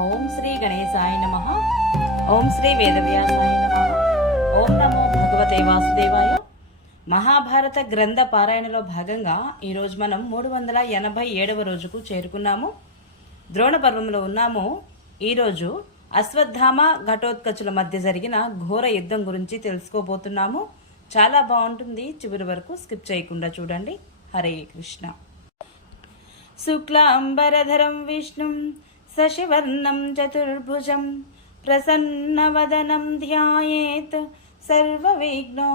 ఓం శ్రీ గణేశాయ నమః. ఓం శ్రీ వేదవ్యాసాయ నమః. ఓం నమో భగవతే వాసుదేవాయ. మహాభారత గ్రంథ పారాయణలో భాగంగా ఈరోజు మనం 387వ రోజుకు చేరుకున్నాము. ద్రోణ పర్వంలో ఉన్నాము. ఈరోజు అశ్వత్థామ ఘటోత్కచుల మధ్య జరిగిన ఘోర యుద్ధం గురించి తెలుసుకోబోతున్నాము. చాలా బాగుంటుంది, చివరి వరకు స్కిప్ చేయకుండా చూడండి. హరే కృష్ణ. శుక్లాంబరధరం విష్ణుం శశివర్ణం చతుర్భుజం ప్రసన్నవదనం ధ్యాయేత్ సర్వవిఘ్నోపశాంతయే.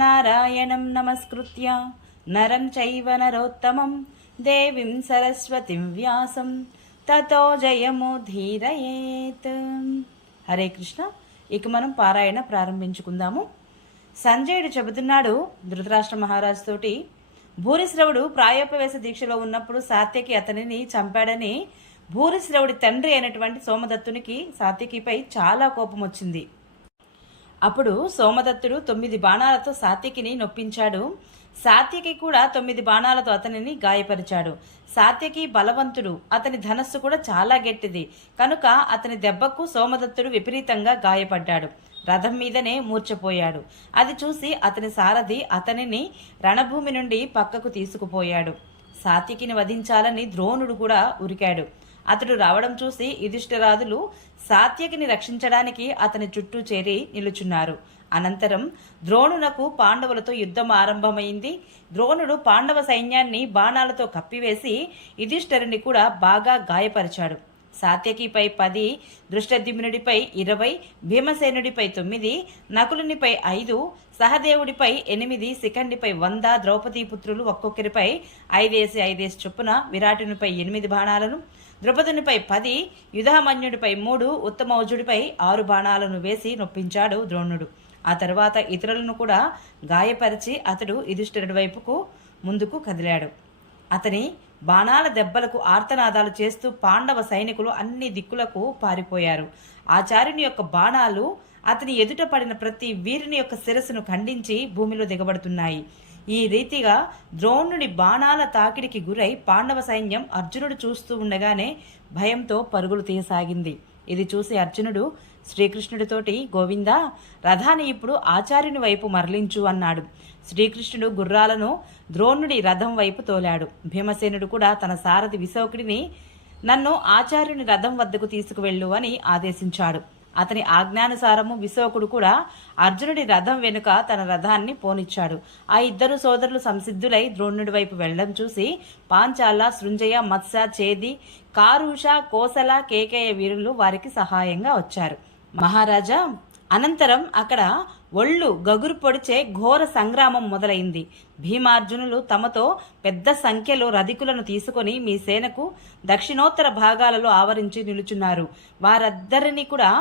నారాయణం నమస్కృత్య నరం చైవ నరోత్తమం దేవీం సరస్వతిం వ్యాసం తతో జయముధీరయేత్. హరే కృష్ణ. ఇక మనం పారాయణ ప్రారంభించుకుందాము. సంజయుడు చెబుతున్నాడు ధృతరాష్ట్ర మహారాజు తోటి, భూరిశ్రవుడు ప్రాయోపవేశ దీక్షలో ఉన్నప్పుడు సాత్యకి అతనిని చంపాడని భూరిశ్రవుడి తండ్రి అయినటువంటి సోమదత్తునికి సాత్యకిపై చాలా కోపం వచ్చింది. అప్పుడు సోమదత్తుడు 9 బాణాలతో సాత్యకిని నొప్పించాడు. సాత్యకి కూడా 9 బాణాలతో అతనిని గాయపరిచాడు. సాత్యకి బలవంతుడు, అతని ధనస్సు కూడా చాలా గట్టిది కనుక అతని దెబ్బకు సోమదత్తుడు విపరీతంగా గాయపడ్డాడు. రథం మీదనే మూర్చపోయాడు. అది చూసి అతని సారథి అతనిని రణభూమి నుండి పక్కకు తీసుకుపోయాడు. సాత్యకిని వధించాలని ద్రోణుడు కూడా ఉరికాడు. అతడు రావడం చూసి యుధిష్ఠిరాదులు సాత్యకిని రక్షించడానికి అతని చుట్టూ చేరి నిలుచున్నారు. అనంతరం ద్రోణునకు పాండవులతో యుద్ధం ఆరంభమైంది. ద్రోణుడు పాండవ సైన్యాన్ని బాణాలతో కప్పివేసి యుధిష్ఠిరుని కూడా బాగా గాయపరిచాడు. సాత్యకిపై 10, దృష్టద్యుమ్నుడిపై 20, భీమసేనుడిపై 9, నకులునిపై 5, సహదేవుడిపై 8, శిఖండిపై 100, ద్రౌపదీ పుత్రులు ఒక్కొక్కరిపై 5 చొప్పున విరాటునిపై 8 బాణాలను, ద్రుపదునిపై 10, యుధామన్యుడిపై 3, ఉత్తమౌజుడిపై 6 బాణాలను వేసి నొప్పించాడు ద్రోణుడు. ఆ తర్వాత ఇతరులను కూడా గాయపరిచి అతడు యుధిష్ఠిరుడి వైపుకు ముందుకు కదిలాడు. అతని బాణాల దెబ్బలకు ఆర్తనాదాలు చేస్తూ పాండవ సైనికులు అన్ని దిక్కులకు పారిపోయారు. ఆచార్యుని యొక్క బాణాలు అతని ఎదుట పడిన ప్రతి వీరుని యొక్క శిరస్సును ఖండించి భూమిలో దిగబడుతున్నాయి. ఈ రీతిగా ద్రోణుడి బాణాల తాకిడికి గురై పాండవ సైన్యం అర్జునుడు చూస్తూ ఉండగానే భయంతో పరుగులు తీయసాగింది. ఇది చూసి అర్జునుడు శ్రీకృష్ణుడితోటి, గోవిందా, రథాన్ని ఇప్పుడు ఆచార్యుని వైపు మరలించు అన్నాడు. శ్రీకృష్ణుడు గుర్రాలను ద్రోణుడి రథం వైపు తోలాడు. భీమసేనుడు కూడా తన సారథి విశోకుడిని నన్ను ఆచార్యుని రథం వద్దకు తీసుకువెళ్ళు అని ఆదేశించాడు. అతని ఆజ్ఞానుసారము విశోకుడు కూడా అర్జునుడి రథం వెనుక తన రథాన్ని పోనిచ్చాడు. ఆ 2 సోదరులు సంసిద్ధులై ద్రోణుడి వైపు వెళ్లడం చూసి పాంచాల, సృంజయ, మత్స్య, చేది, కారుష, కోసల, కేకేయ వీరులు వారికి సహాయంగా వచ్చారు. మహారాజా, అనంతరం అక్కడ ఒళ్ళు గగురు పొడిచే ఘోర సంగ్రామం మొదలైంది. భీమార్జునులు తమతో పెద్ద సంఖ్యలో రధికులను తీసుకొని మీ సేనకు దక్షిణోత్తర భాగాలలో ఆవరించి నిలుచున్నారు. వారందరినీ కూడా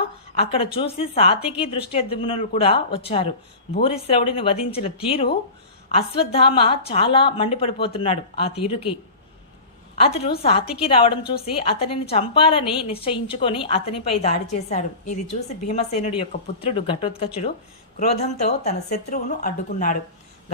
అక్కడ చూసి సాత్యకి, దృష్టద్యుమ్నులు కూడా వచ్చారు. భూరిశ్రవుడిని వధించిన తీరు అశ్వత్థామ చాలా మండిపడిపోతున్నాడు. ఆ తీరుకి అతడు సాత్యకి రావడం చూసి అతనిని చంపాలని నిశ్చయించుకొని అతనిపై దాడి చేశాడు. ఇది చూసి భీమసేనుడి యొక్క పుత్రుడు ఘటోత్కచుడు క్రోధంతో తన శత్రువును అడ్డుకున్నాడు.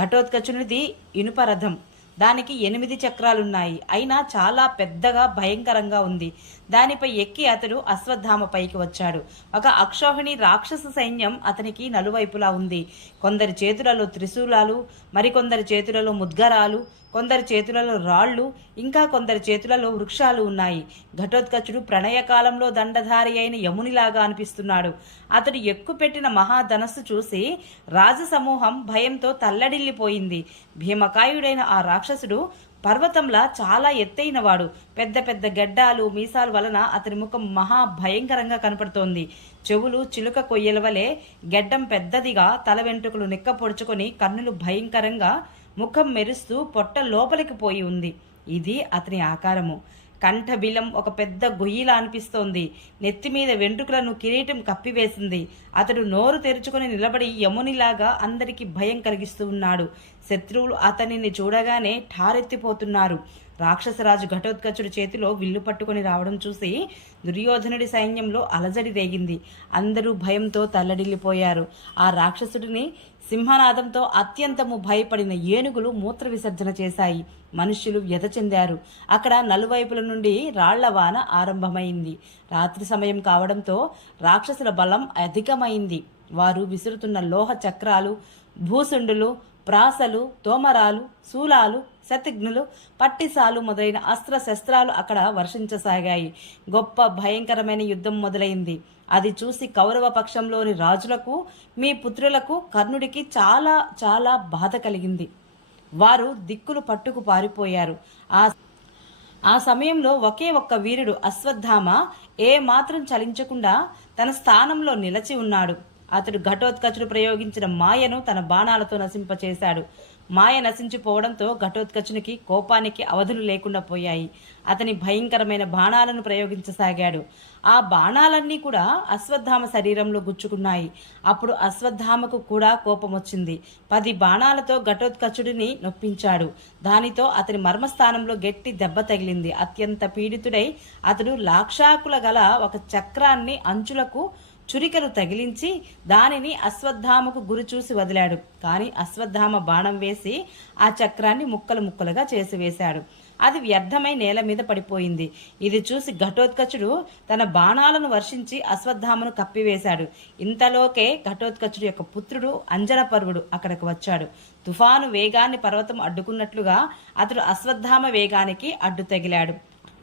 ఘటోత్కచునిది ఇనుప రథం. దానికి 8 చక్రాలున్నాయి. అయినా చాలా పెద్దగా భయంకరంగా ఉంది. దానిపై ఎక్కి అతడు అశ్వత్థామ పైకి వచ్చాడు. ఒక అక్షోహిణి రాక్షస సైన్యం అతనికి నలువైపులా ఉంది. కొందరి చేతులలో త్రిశూలాలు, మరికొందరి చేతులలో ముద్గరాలు, కొందరి చేతులలో రాళ్లు, ఇంకా కొందరి చేతులలో వృక్షాలు ఉన్నాయి. ఘటోత్కచుడు ప్రణయకాలంలో దండధారి అయిన యమునిలాగా అనిపిస్తున్నాడు. అతడు ఎక్కుపెట్టిన మహాధనస్సు చూసి రాజసమూహం భయంతో తల్లడిల్లిపోయింది. భీమకాయుడైన ఆ రాక్షసుడు పర్వతంలా చాలా ఎత్తైనవాడు. పెద్ద పెద్ద గడ్డాలు, మీసాల వలన అతని ముఖం మహాభయంకరంగా కనపడుతోంది. చెవులు చిలుక కొయ్యల వలె, గెడ్డం పెద్దదిగా, తల వెంట్రుకలు నిక్క పొడుచుకొని, కన్నులు భయంకరంగా, ముఖం మెరుస్తూ పొట్ట లోపలికి పోయి ఉంది. ఇది అతని ఆకారము. కంఠబిలం ఒక పెద్ద గొయ్యిలా అనిపిస్తోంది. నెత్తిమీద వెంట్రుకలను కిరీటం కప్పివేసింది. అతడు నోరు తెరుచుకొని నిలబడి యమునిలాగా అందరికీ భయం కలిగిస్తూ ఉన్నాడు. శత్రువులు అతనిని చూడగానే ఠారెత్తిపోతున్నారు. రాక్షసరాజు ఘటోత్కచుడి చేతిలో విల్లు పట్టుకొని రావడం చూసి దుర్యోధనుడి సైన్యంలో అలజడి రేగింది. అందరూ భయంతో తల్లడిల్లిపోయారు. ఆ రాక్షసుడిని సింహనాదంతో అత్యంతము భయపడిన ఏనుగులు మూత్ర విసర్జన చేశాయి. మనుష్యులు వ్యధ చెందారు. అక్కడ నలువైపుల నుండి రాళ్లవాన ఆరంభమైంది. రాత్రి సమయం కావడంతో రాక్షసుల బలం అధికమైంది. వారు విసురుతున్న లోహ చక్రాలు, భూసుండులు, ప్రాసలు, తోమరాలు, శూలాలు, శతఘ్నులు, పట్టిసాలు మొదలైన అస్త్ర శస్త్రాలు అక్కడ వర్షించసాగాయి. గొప్ప భయంకరమైన యుద్ధం మొదలైంది. అది చూసి కౌరవ పక్షంలోని రాజులకు, మీ పుత్రులకు, కర్ణుడికి చాలా చాలా బాధ కలిగింది. వారు దిక్కులు పట్టుకు పారిపోయారు. ఆ సమయంలో ఒకే ఒక్క వీరుడు అశ్వత్థామ ఏ మాత్రం చలించకుండా తన స్థానంలో నిలచి ఉన్నాడు. అతడు ఘటోత్కచుడు ప్రయోగించిన మాయను తన బాణాలతో నశింపచేశాడు. మాయ నశించిపోవడంతో ఘటోత్కచునికి కోపానికి అవధులు లేకుండా పోయాయి. అతని భయంకరమైన బాణాలను ప్రయోగించసాగాడు. ఆ బాణాలన్నీ కూడా అశ్వత్థామ శరీరంలో గుచ్చుకున్నాయి. అప్పుడు అశ్వత్థామకు కూడా కోపం వచ్చింది. 10 బాణాలతో ఘటోత్కచుడిని నొప్పించాడు. దానితో అతని మర్మస్థానంలో గట్టి దెబ్బ తగిలింది. అత్యంత పీడితుడై అతడు లాక్షాకుల గల ఒక చక్రాన్ని అంచులకు చురికలు తగిలించి దానిని అశ్వత్థామకు గురి చూసి వదిలాడు. కానీ అశ్వత్థామ బాణం వేసి ఆ చక్రాన్ని ముక్కలు ముక్కలుగా చేసివేశాడు. అది వ్యర్థమై నేల మీద పడిపోయింది. ఇది చూసి ఘటోత్కచుడు తన బాణాలను వర్షించి అశ్వత్థామను కప్పివేశాడు. ఇంతలోకే ఘటోత్కచుడు యొక్క పుత్రుడు అంజనపర్వుడు అక్కడికి వచ్చాడు. తుఫాను వేగాన్ని పర్వతం అడ్డుకున్నట్లుగా అతడు అశ్వత్థామ వేగానికి అడ్డు తగిలాడు.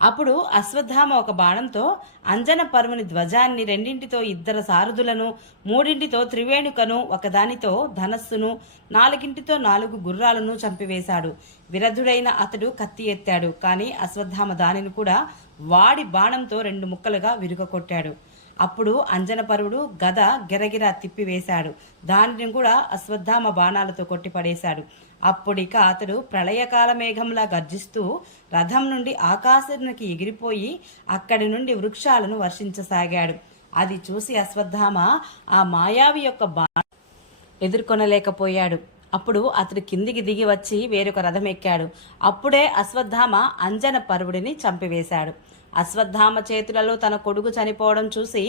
అప్పుడు అశ్వత్థామ ఒక బాణంతో అంజన పర్వుని ధ్వజాన్ని, 2 2 సారథులను, 3 త్రివేణుకను, ఒకదానితో ధనస్సును, 4 4 గుర్రాలను చంపివేశాడు. విరధుడైన అతడు కత్తి ఎత్తాడు. కానీ అశ్వత్థామ దానిని కూడా వాడి బాణంతో 2 ముక్కలుగా విరుగకొట్టాడు. అప్పుడు అంజనపరుడు గద గిరగిరా తిప్పివేశాడు. దానిని కూడా అశ్వత్థామ బాణాలతో కొట్టిపడేశాడు. అప్పుడిక అతడు ప్రళయకాల మేఘంలా గర్జిస్తూ రథం నుండి ఆకాశానికి ఎగిరిపోయి అక్కడి నుండి వృక్షాలను వర్షించసాగాడు. అది చూసి అశ్వత్థామ ఆ మాయావి యొక్క బాణ ఎదుర్కొనలేకపోయాడు. అప్పుడు అతడు కిందికి దిగి వచ్చి వేరొక రథం ఎక్కాడు. అప్పుడే అశ్వత్థామ అంజన పర్వుడిని చంపివేశాడు. అశ్వత్థామ చేతులలో తన కొడుకు చనిపోవడం చూసి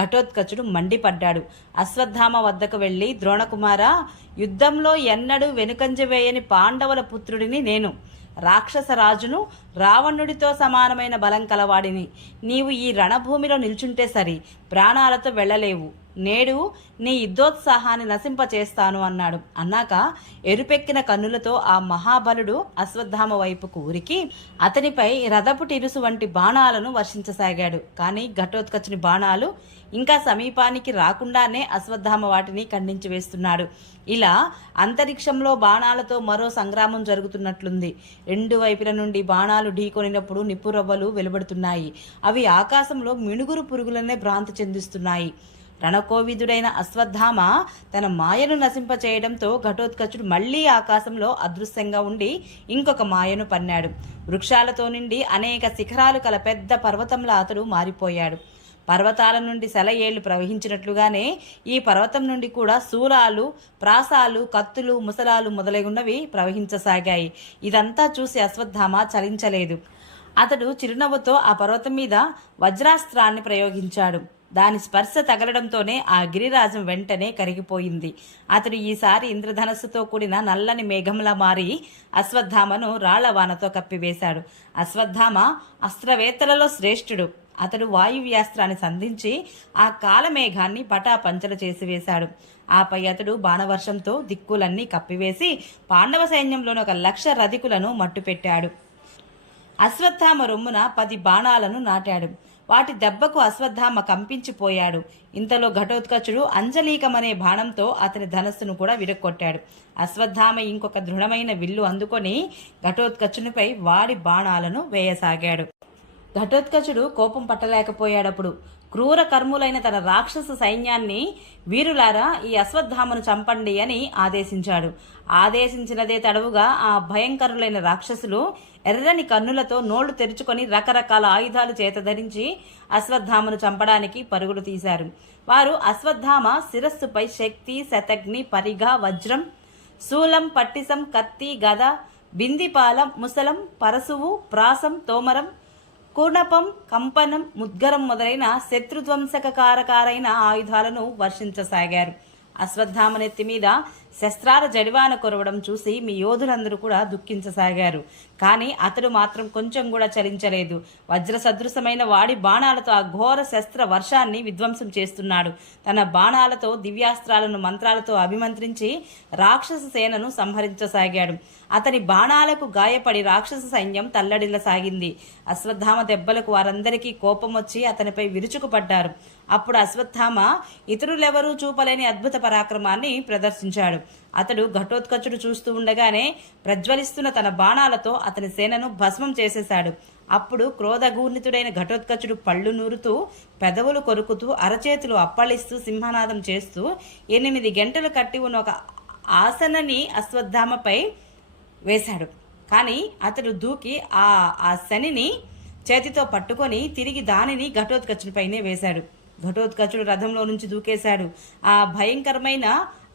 ఘటోత్కచుడు మండిపడ్డాడు. అశ్వత్థామ వద్దకు వెళ్లి, ద్రోణకుమార, యుద్ధంలో ఎన్నడూ వెనుకంజ వేయని పాండవుల పుత్రుడిని నేను, రాక్షస రాజును, రావణుడితో సమానమైన బలం కలవాడిని. నీవు ఈ రణభూమిలో నిల్చుంటే సరి, ప్రాణాలతో వెళ్ళలేవు. నేడు నీ యుద్ధోత్సాహాన్ని నశింపచేస్తాను అన్నాడు. అన్నాక ఎరుపెక్కిన కన్నులతో ఆ మహాబలుడు అశ్వత్థామ వైపుకు ఉరికి అతనిపై రథపు టిరుసు వంటి బాణాలను వర్షించసాగాడు. కానీ ఘటోత్కచుని బాణాలు ఇంకా సమీపానికి రాకుండానే అశ్వత్థామ వాటిని ఖండించి వేస్తున్నాడు. ఇలా అంతరిక్షంలో బాణాలతో మరో సంగ్రామం జరుగుతున్నట్లుంది. 2 వైపుల నుండి బాణాలు ఢీకొనినప్పుడు నిప్పురవ్వలు వెలువడుతున్నాయి. అవి ఆకాశంలో మిణుగురు పురుగులనే భ్రాంతి చెందిస్తున్నాయి. రణకోవిదుడైన అశ్వత్థామ తన మాయను నశింపచేయడంతో ఘటోత్కచుడు మళ్లీ ఆకాశంలో అదృశ్యంగా ఉండి ఇంకొక మాయను పన్నాడు. వృక్షాలతో నిండి అనేక శిఖరాలు కల పెద్ద పర్వతంలా అతడు మారిపోయాడు. పర్వతాల నుండి సెలయేళ్లు ప్రవహించినట్లుగానే ఈ పర్వతం నుండి కూడా శూలాలు, ప్రాసాలు, కత్తులు, ముసలాలు మొదలగున్నవి ప్రవహించసాగాయి. ఇదంతా చూసి అశ్వత్థామ చలించలేదు. అతడు చిరునవ్వుతో ఆ పర్వతం మీద వజ్రాస్త్రాన్ని ప్రయోగించాడు. దాని స్పర్శ తగలడంతోనే ఆ గిరిరాజం వెంటనే కరిగిపోయింది. అతడు ఈసారి ఇంద్రధనస్సుతో కూడిన నల్లని మేఘంలా మారి అశ్వత్థామను రాళ్లవానతో కప్పివేశాడు. అశ్వత్థామ అస్త్రవేత్తలలో శ్రేష్ఠుడు. అతడు వాయువ్యాస్త్రాన్ని సంధించి ఆ కాలమేఘాన్ని పటాపంచలు చేసివేశాడు. ఆపై అతడు బాణవర్షంతో దిక్కులన్నీ కప్పివేసి పాండవ సైన్యంలోని 1,00,000 రథికులను మట్టుపెట్టాడు. అశ్వత్థామ రొమ్మున 10 బాణాలను నాటాడు. వాటి దెబ్బకు అశ్వత్థామ కంపించిపోయాడు. ఇంతలో ఘటోత్కచుడు అంజలీకమనే బాణంతో అతని ధనస్సును కూడా విరగొట్టాడు. అశ్వత్థామ ఇంకొక దృఢమైన విల్లు అందుకొని ఘటోత్కచునిపై వాడి బాణాలను వేయసాగాడు. ఘటోత్కచుడు కోపం పట్టలేకపోయాడప్పుడు. క్రూర కర్ములైన తన రాక్షస సైన్యాన్ని, వీరులారా, ఈ అశ్వత్థామను చంపండి అని ఆదేశించాడు. ఆదేశించినదే తడవుగా ఆ భయంకరులైన రాక్షసులు ఎర్రని కన్నులతో నోళ్లు తెరుచుకొని రకరకాల ఆయుధాలు చేతధరించి అశ్వత్థామను చంపడానికి పరుగులు తీశారు. వారు అశ్వత్థామ శిరస్సుపై శక్తి, శతఘ్ని, పరిఘ, వజ్రం, శూలం, పట్టిసం, కత్తి, గద, బిందిపాలం, ముసలం, పరశువు, ప్రాసం, తోమరం, కూర్ణపం, కంపనం, ముద్గరం మొదలైన శత్రుధ్వంసకకారకారైన ఆయుధాలను వర్షించసాగారు. అశ్వత్థామ నెత్తి మీద శస్త్రాల జడివాన కురవడం చూసి మీ యోధులందరూ కూడా దుఃఖించసాగారు. కానీ అతడు మాత్రం కొంచెం కూడా చలించలేదు. వజ్ర సదృశమైన వాడి బాణాలతో ఆ ఘోర శస్త్ర వర్షాన్ని విధ్వంసం చేస్తున్నాడు. తన బాణాలతో, దివ్యాస్త్రాలను, మంత్రాలతో అభిమంత్రించి రాక్షస సేనను సంహరించసాగాడు. అతని బాణాలకు గాయపడి రాక్షస సైన్యం తల్లడిల్లసాగింది. అశ్వత్థామ దెబ్బలకు వారందరికీ కోపం వచ్చి అతనిపై విరుచుకుపడ్డారు. అప్పుడు అశ్వత్థామ ఇతరులెవరూ చూపలేని అద్భుత పరాక్రమాన్ని ప్రదర్శించాడు. అతడు ఘటోత్కచుడు చూస్తూ ఉండగానే ప్రజ్వలిస్తున్న తన బాణాలతో అతని సేనను భస్మం చేసేశాడు. అప్పుడు క్రోధగూర్ణితుడైన ఘటోత్కచుడు పళ్ళు నూరుతూ, పెదవులు కొరుకుతూ, అరచేతులు అప్పళిస్తూ, సింహనాదం చేస్తూ 8 గంటలు కట్టి ఉన్న ఒక ఆసనని అశ్వత్థామపై వేశాడు. కానీ అతడు దూకి ఆ శనిని చేతితో పట్టుకొని తిరిగి దానిని ఘటోత్కచునిపైనే వేశాడు. ఘటోత్కచుడు రథంలో నుంచి దూకేశాడు. ఆ భయంకరమైన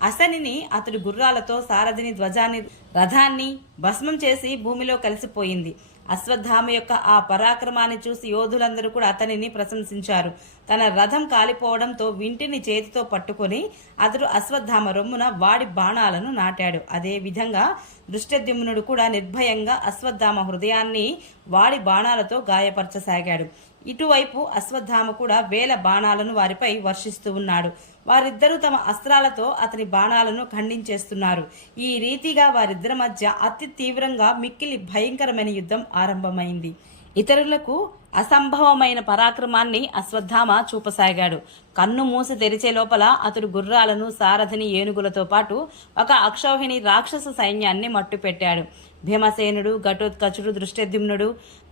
అసనిని అతడు గుర్రాలతో, సారథిని, ధ్వజాన్ని, రథాన్ని భస్మం చేసి భూమిలో కలిసిపోయింది. అశ్వత్థామ యొక్క ఆ పరాక్రమాన్ని చూసి యోధులందరూ కూడా అతనిని ప్రశంసించారు. తన రథం కాలిపోవడంతో వింటిని చేతితో పట్టుకొని అతడు అశ్వత్థామ రొమ్మున వాడి బాణాలను నాటాడు. అదే విధంగా దృష్టద్యుమ్నుడు కూడా నిర్భయంగా అశ్వత్థామ హృదయాన్ని వాడి బాణాలతో గాయపరచసాగాడు. ఇటువైపు అశ్వత్థామ కూడా వేల బాణాలను వారిపై వర్షిస్తూ ఉన్నాడు. వారిద్దరూ తమ అస్త్రాలతో అతని బాణాలను ఖండించేస్తున్నారు. ఈ రీతిగా వారిద్దరి మధ్య అతి తీవ్రంగా మిక్కిలి భయంకరమైన యుద్ధం ఆరంభమైంది. ఇతరులకు అసంభవమైన పరాక్రమాన్ని అశ్వత్థామ చూపసాగాడు. కన్ను మూసి తెరిచే లోపల అతడు గుర్రాలను, సారథిని, ఏనుగులతో పాటు ఒక అక్షౌహిణి రాక్షస సైన్యాన్ని మట్టుపెట్టాడు. భీమసేనుడు, ఘటోత్కచుడు, దృష్టద్యుమ్నుడు,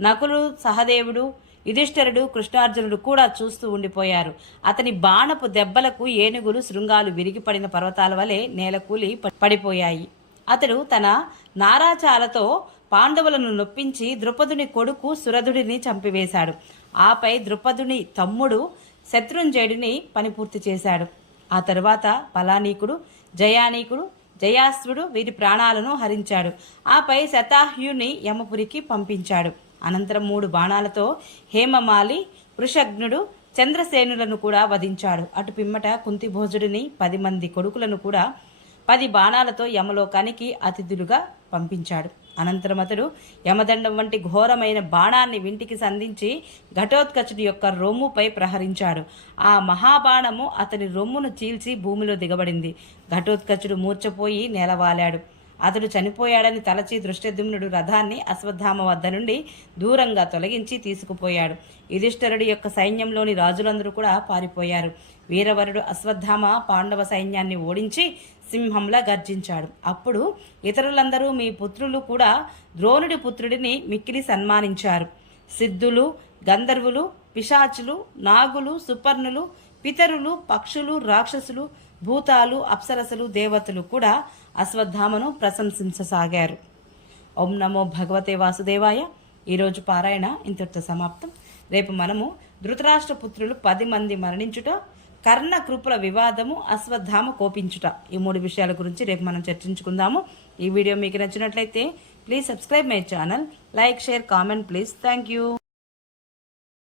నకులు, సహదేవుడు, యుధిష్ఠిరుడు, కృష్ణార్జునుడు కూడా చూస్తూ ఉండిపోయారు. అతని బాణపు దెబ్బలకు ఏనుగులు శృంగాలు విరిగిపడిన పర్వతాల వలె నేలకూలి పడిపోయాయి. అతడు తన నారాచాలతో పాండవులను నొప్పించి ద్రుపదుని కొడుకు సురధుడిని చంపివేశాడు. ఆపై ద్రుపదుని తమ్ముడు శత్రుంజయుడిని పని పూర్తి చేశాడు. ఆ తరువాత పలానీకుడు, జయానీకుడు, జయాశ్వుడు వీరి ప్రాణాలను హరించాడు. ఆపై శతాహ్యుని యమపురికి పంపించాడు. అనంతరం 3 బాణాలతో హేమమాలి, వృషఘ్నుడు, చంద్రసేనులను కూడా వధించాడు. అటు పిమ్మట కుంతిభోజుడిని 10 మంది కొడుకులను కూడా 10 బాణాలతో యమలోకానికి అతిథులుగా పంపించాడు. అనంతరం అతడు యమదండం వంటి ఘోరమైన బాణాన్ని వింటికి సంధించి ఘటోత్కచుడి యొక్క రొమ్ముపై ప్రహరించాడు. ఆ మహాబాణము అతని రొమ్మును చీల్చి భూమిలో దిగబడింది. ఘటోత్కచుడు మూర్ఛపోయి నేలవాలాడు. అతడు చనిపోయాడని తలచి దృష్టద్యుమ్నుడు రథాన్ని అశ్వత్థామ వద్ద నుండి దూరంగా తొలగించి తీసుకుపోయాడు. యుధిష్ఠిరుడి యొక్క సైన్యంలోని రాజులందరూ కూడా పారిపోయారు. వీరవరుడు అశ్వత్థామ పాండవ సైన్యాన్ని ఓడించి సింహంలా గర్జించాడు. అప్పుడు ఇతరులందరూ మీ పుత్రులు కూడా ద్రోణుడి పుత్రుడిని మిక్కిలి సన్మానించారు. సిద్ధులు, గంధర్వులు, పిశాచులు, నాగులు, సుపర్ణులు, పితరులు, పక్షులు, రాక్షసులు, భూతాలు, అప్సరసలు, దేవతలు కూడా అశ్వత్థామను ప్రశంసించసాగారు. ఓం నమో భగవతే వాసుదేవాయ. ఈరోజు పారాయణ ఇంతటితో సమాప్తం. రేపు మనము ధృతరాష్ట్ర పుత్రులు 10 మంది మరణించుట, కర్ణ కృపుల వివాదము, అశ్వత్థామ కోపించుట, ఈ 3 విషయాల గురించి రేపు మనం చర్చించుకుందాము. ఈ వీడియో మీకు నచ్చినట్లయితే please subscribe my channel, like, share, comment please. Thank you.